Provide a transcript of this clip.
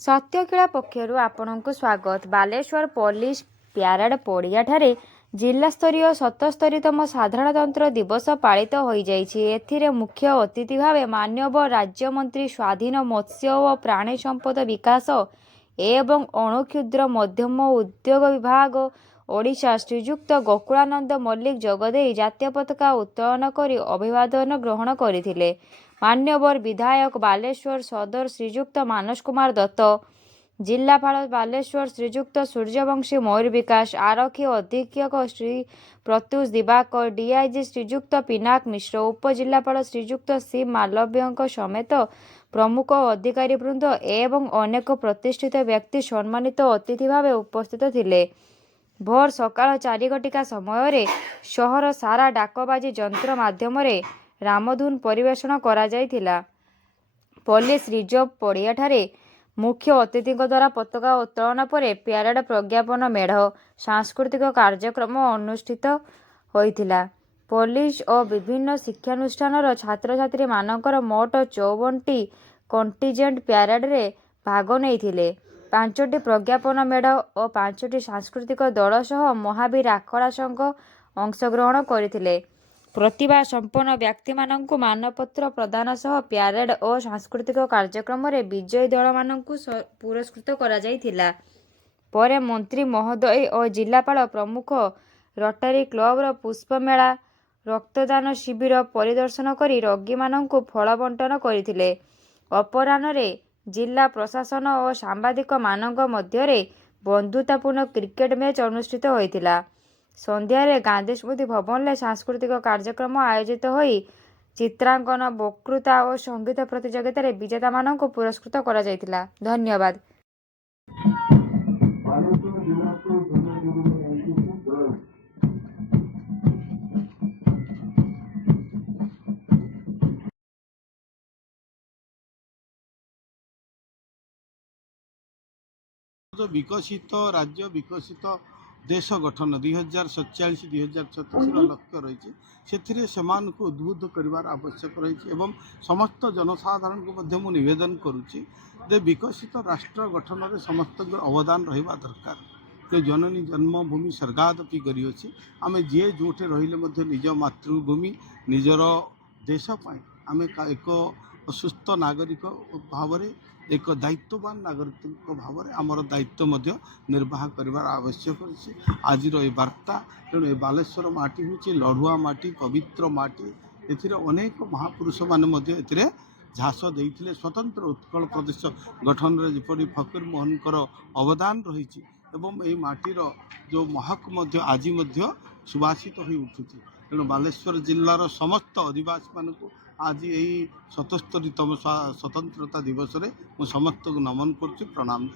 सत्यकीला पक्षर आपणको स्वागत। बालेश्वर पुलिस प्यारेड पड़िया ठारे जिला स्तरीय 77तम साधारणतंत्र दिवस पालित हो जाइए। मुख्य अतिथि भाव माननीय राज्य मंत्री स्वाधीन मत्स्य और प्राणी संपद विकास एवं अणु क्षुद्र मध्यम उद्योग विभाग ओडिशा श्रीजुक्त गोकुलानंद मल्लिक जोगदे जातीय पताका उत्तोलन कर अभिवादन ग्रहण करथिले। मान्यवर विधायक बालेश्वर सदर श्रीजुक्त मानस कुमार दत्त, जिलापाल बालेश्वर श्रीजुक्त सूर्यवंशी मयूर विकास, आरक्षी अधीक्षक श्री प्रत्युष दिवाकर, डीआईजी श्रीजुक्त पिनाक मिश्र, उपजिलापाल श्रीजुक्त सी मालव्य समेत प्रमुख अधिकारी वृंद एवं अनेक प्रतिष्ठित व्यक्ति सम्मानित अतिथि भाव उपस्थित थिले। भोर सकाळ 4 घटिका समय सहर सारा डाकबाजी यंत्र माध्यम रामधुन परिवेषण करा जायथिला। पुलिस रिजर्व पड़िया ठारे मुख्य अतिथि द्वारा पताका उत्तोलन पर प्यारेड प्रज्ञापन मेढ़ सांस्कृतिक कार्यक्रम अनुष्ठित होइथिला। पुलिस और विभिन्न शिक्षानुष्ठान छात्र छात्री मानकर मोट 54टी कंटिजेंट प्यारेड रे भाग नैथिले। 5टी प्रज्ञापन मेढ़ और 5टी सांस्कृतिक दल सह महावीर आखड़ा संघ अंशग्रहण करथिले। प्रतिभा संपन्न व्यक्ति माननकु मानपत्र प्रदान सह प्यारेड और सांस्कृतिक कार्यक्रम रे विजयी दल माननकु पुरस्कृत करा जायथिला। परे मंत्री महोदय और जिलापाल प्रमुख रोटरी क्लब रो पुष्पमेला रक्तदान शिविर परिदर्शन करी रोगी माननकु फल बंटन करथिले। अपराह्न रे जिला प्रशासन और सांबादिक मानक मध्य बंधुतापूर्ण क्रिकेट मैच अनुष्ठित होइथिला। संध्यारे गांधी स्मृति भवन में सांस्कृतिक कार्यक्रम आयोजित होई चित्रांकन, वक्तृता और संगीत प्रतियोगिता रे विजेता मानक पुरस्कृत करा जायतिला। धन्यवाद। विकसित राज्य विकसित देश गठन 2047-2036 लक्ष्य रही से उद्बुद्ध कर आवश्यक रही एवं समस्त जनसाधारण को निवेदन करुच्ची विकसित राष्ट्र गठन में समस्त अवदान रहा दरकार। जो जननी जन्मभूमि स्वर्गादपि गरिअछि आमे जे जोटे रहिले निज मातृभूमि निजर देशपाई आमे एक सुस्थ नागरिक भाव में एक दायित्ववान नागरिक भाव में आमर दायित्व निर्वाह कर आवश्यक अच्छे। आज ये वार्ता तेणु ये बालेश्वर माटी हूँ लड़ुआ माटी पवित्र माटी ए अनेक महापुरुष मैंने झास देते स्वतंत्र उत्कल प्रदेश गठन में जपरी फकीर मोहनकर अवदान रही एवं माटीर जो महक आज सुभाषित हो उठुची। तेणु बालेश्वर जिलार समस्त आदिवासी मानक आज यही 77तम स्वतंत्रता दिवस में समस्त को नमन कर प्रणाम।